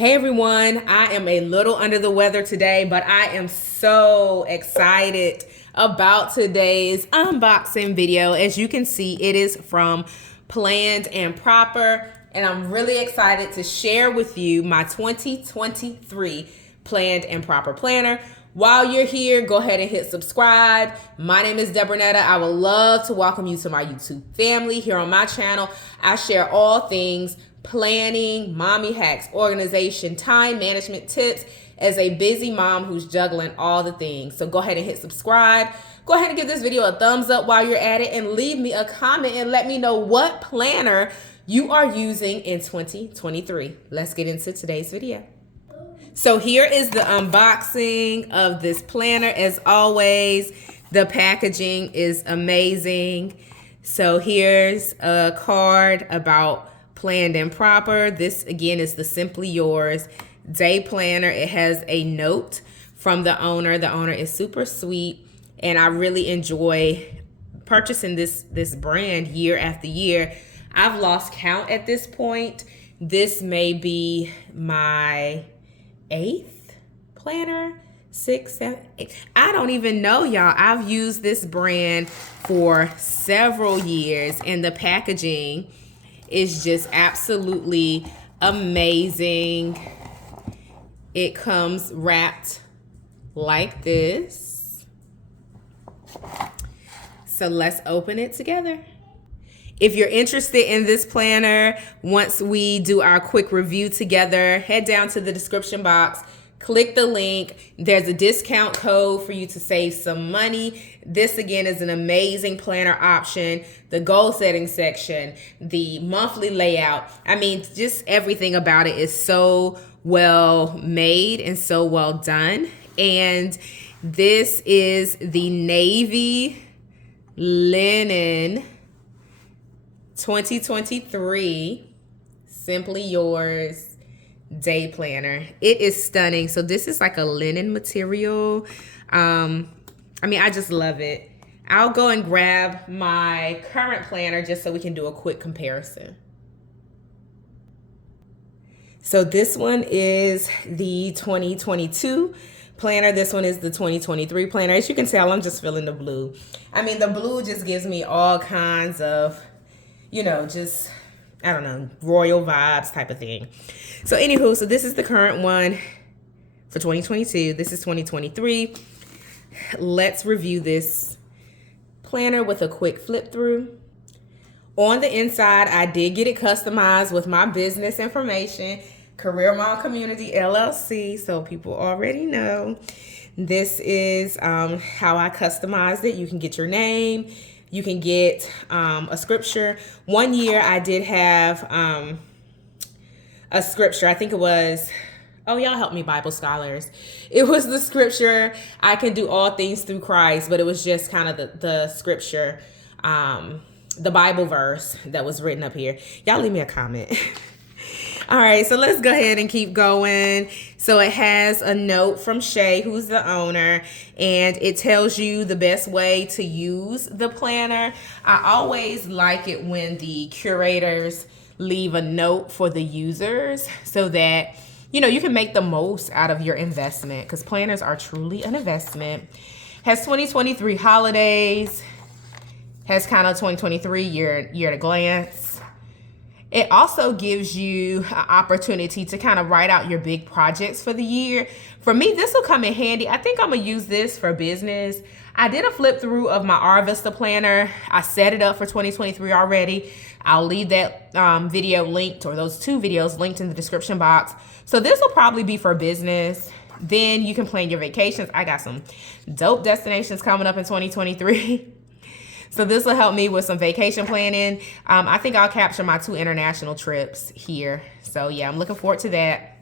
Hey everyone, I am a little under the weather today, but I am so excited about today's unboxing video. As you can see, it is from Planned and Proper, and I'm really excited to share with you my 2023 Planned and Proper planner. While you're here, go ahead and hit subscribe. My name is Deborah Netta. I would love to welcome you to my YouTube family. Here on my channel, I share all things planning, mommy hacks, organization, time management tips as a busy mom who's juggling all the things. So go ahead and hit subscribe. Go ahead and give this video a thumbs up while you're at it and leave me a comment and let me know what planner you are using in 2023. Let's get into today's video. So here is the unboxing of this planner. As always, the packaging is amazing. So here's a card about Planned and Proper. This again is the Simply Yours day planner. It has a note from the owner. The owner is super sweet, and I really enjoy purchasing this brand year after year. I've lost count at this point. This may be my 8th planner, 6th, 7th, 8th. I don't even know, y'all. I've used this brand for several years, and the packaging is just absolutely amazing. It comes wrapped like this. So let's open it together. If you're interested in this planner, once we do our quick review together, head down to the description box, click the link. There's a discount code for you to save some money. This again is an amazing planner option. The goal setting section, the monthly layout. I mean, just everything about it is so well made and so well done. And this is the navy linen 2023 Simply Yours day planner. It is stunning. So this is like a linen material. I mean, I just love it. I'll go and grab my current planner just so we can do a quick comparison. So this one is the 2022 planner. This one is the 2023 planner. As you can tell, I'm just feeling the blue. I mean, the blue just gives me all kinds of, you know, just, I don't know, royal vibes type of thing. So anywho, so this is the current one for 2022. This is 2023. Let's review this planner with a quick flip through. On the inside, I did get it customized with my business information, Career Mom Community LLC, so people already know. This is how I customized it. You can get your name. You can get a scripture. One year I did have a scripture. I think it was, oh, y'all help me, Bible scholars. It was the scripture, I can do all things through Christ, but it was just kind of the scripture, the Bible verse that was written up here. Y'all leave me a comment. All right, so let's go ahead and keep going. So it has a note from Shay, who's the owner, and it tells you the best way to use the planner. I always like it when the curators leave a note for the users so that, you know, you can make the most out of your investment, because planners are truly an investment. Has 2023 holidays, has kind of 2023 year at a glance. It also gives you an opportunity to kind of write out your big projects for the year. For me, this will come in handy. I think I'm gonna use this for business. I did a flip through of my Arvista planner. I set it up for 2023 already. I'll leave that video linked, or those 2 videos linked in the description box. So this will probably be for business. Then you can plan your vacations. I got some dope destinations coming up in 2023. So this will help me with some vacation planning. I think I'll capture my 2 international trips here. So yeah, I'm looking forward to that.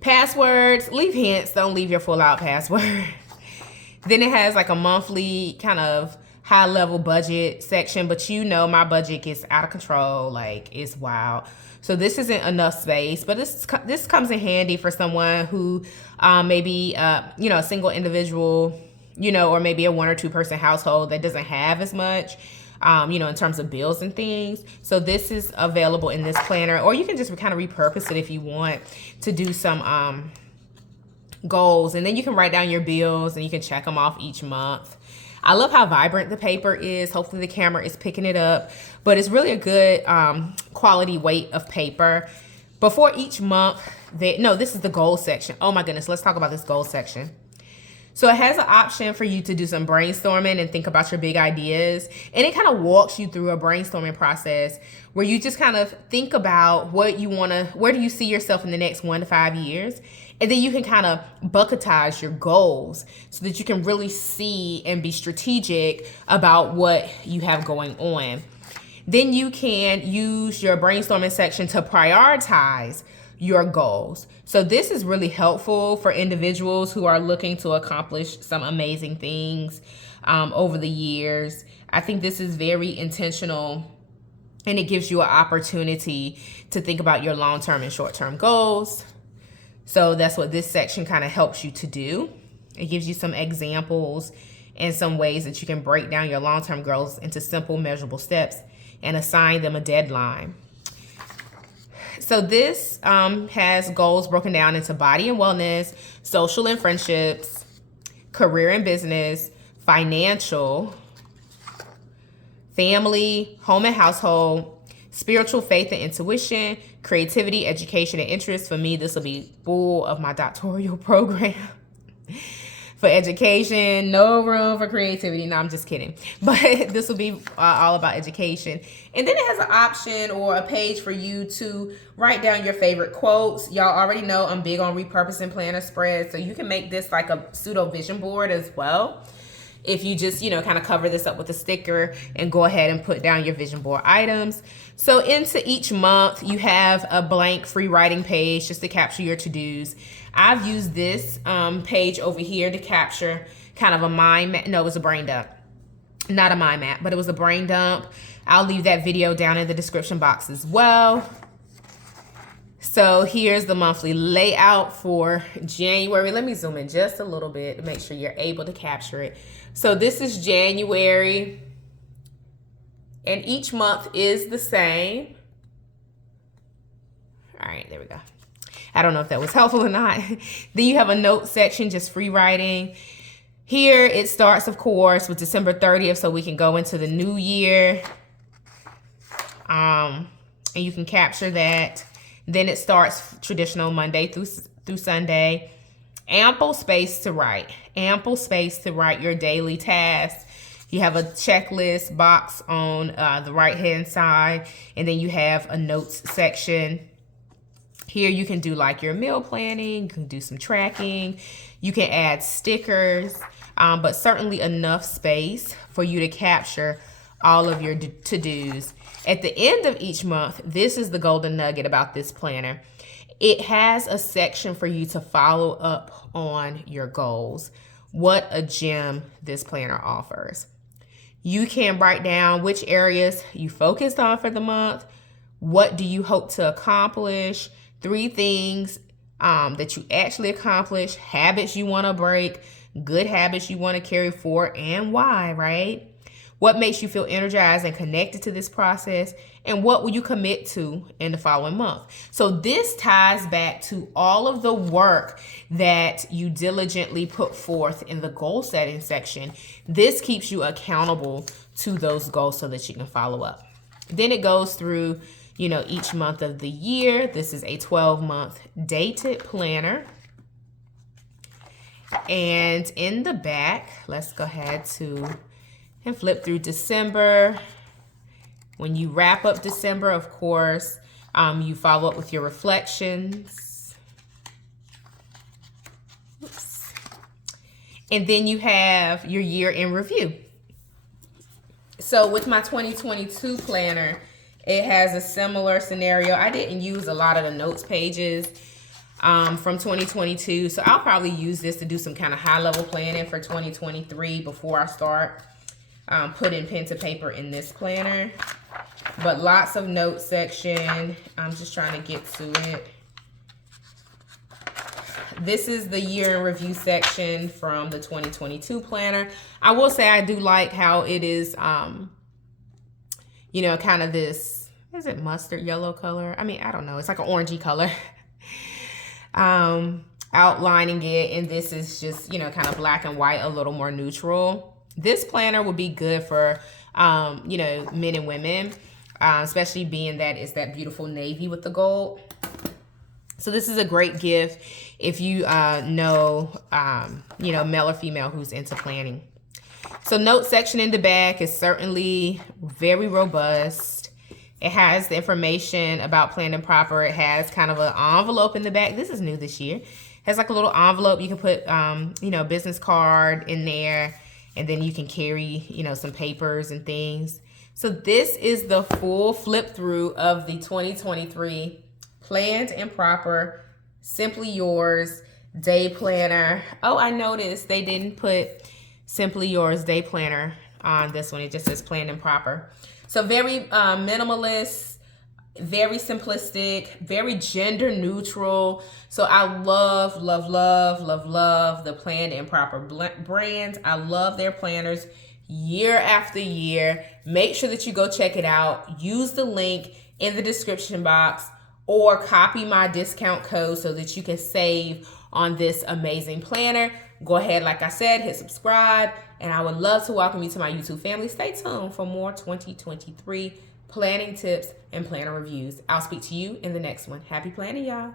Passwords, leave hints, don't leave your full out password. Then it has like a monthly kind of high level budget section, but you know my budget gets out of control, like it's wild. So this isn't enough space, but this comes in handy for someone who maybe, you know, a single individual, you know, or maybe a 1 or 2 person household that doesn't have as much. you know, in terms of bills and things. So this is available in this planner, or you can just kind of repurpose it if you want to do some goals, and then you can write down your bills and you can check them off each month. I love how vibrant the paper is. Hopefully the camera is picking it up, but it's really a good quality weight of paper. Before each month, this is the goal section. Oh my goodness, let's talk about this goal section. So it has an option for you to do some brainstorming and think about your big ideas. And it kind of walks you through a brainstorming process where you just kind of think about what you want to, where do you see yourself in the next 1 to 5 years? And then you can kind of bucketize your goals so that you can really see and be strategic about what you have going on. Then you can use your brainstorming section to prioritize your goals. So this is really helpful for individuals who are looking to accomplish some amazing things over the years. I think this is very intentional, and it gives you an opportunity to think about your long-term and short-term goals. So that's what this section kind of helps you to do. It gives you some examples and some ways that you can break down your long-term goals into simple, measurable steps and assign them a deadline. So this has goals broken down into body and wellness, social and friendships, career and business, financial, family, home and household, spiritual, faith and intuition, creativity, education, and interest. For me, this will be full of my doctoral program. For education, no room for creativity. No, I'm just kidding. But this will be all about education. And then it has an option or a page for you to write down your favorite quotes. Y'all already know I'm big on repurposing planner spreads. So you can make this like a pseudo vision board as well. If you just, kind of cover this up with a sticker and go ahead and put down your vision board items. So into each month, you have a blank free writing page just to capture your to-dos. I've used this page over here to capture kind of a mind map. No, it was a brain dump. Not a mind map, but it was a brain dump. I'll leave that video down in the description box as well. So here's the monthly layout for January. Let me zoom in just a little bit to make sure you're able to capture it. So this is January, and each month is the same. All right, there we go. I don't know if that was helpful or not. Then you have a note section, just free writing. Here it starts, of course, with December 30th, so we can go into the new year. And you can capture that. Then it starts traditional Monday through Sunday. Ample space to write. Ample space to write your daily tasks. You have a checklist box on the right-hand side, and then you have a notes section. Here you can do like your meal planning, you can do some tracking, you can add stickers, but certainly enough space for you to capture all of your to-dos. At the end of each month, this is the golden nugget about this planner. It has a section for you to follow up on your goals. What a gem this planner offers. You can write down which areas you focused on for the month. What do you hope to accomplish? 3 things that you actually accomplish, habits you want to break, good habits you want to carry forward, and why, right? What makes you feel energized and connected to this process? And what will you commit to in the following month? So this ties back to all of the work that you diligently put forth in the goal setting section. This keeps you accountable to those goals so that you can follow up. Then it goes through, each month of the year. This is a 12-month dated planner. And in the back, let's go ahead and flip through December. When you wrap up December, of course, you follow up with your reflections. Oops. And then you have your year in review. So with my 2022 planner, it has a similar scenario. I didn't use a lot of the notes pages from 2022, so I'll probably use this to do some kind of high-level planning for 2023 before I start putting pen to paper in this planner. But lots of notes section. I'm just trying to get to it. This is the year in review section from the 2022 planner. I will say I do like how it is you know, kind of this, is it mustard yellow color? I mean, I don't know. It's like an orangey color. Outlining it, and this is just, you know, kind of black and white, a little more neutral. This planner would be good for, you know, men and women, especially being that it's that beautiful navy with the gold. So this is a great gift if you know, you know, male or female who's into planning. So note section in the back is certainly very robust. It has the information about planning proper. It has kind of an envelope in the back. This is new this year. It has like a little envelope. You can put, you know, business card in there, and then you can carry, you know, some papers and things. So this is the full flip through of the 2023 Planned and Proper Simply Yours Day Planner. Oh, I noticed they didn't put Simply Yours Day Planner on this one. It just says Planned and Proper. So very minimalist, very simplistic, very gender neutral. So I love, love, love, love, love the Planned and Proper brands. I love their planners year after year. Make sure that you go check it out. Use the link in the description box or copy my discount code so that you can save on this amazing planner. Go ahead, like I said, hit subscribe, and I would love to welcome you to my YouTube family. Stay tuned for more 2023 planning tips and planner reviews. I'll speak to you in the next one. Happy planning, y'all.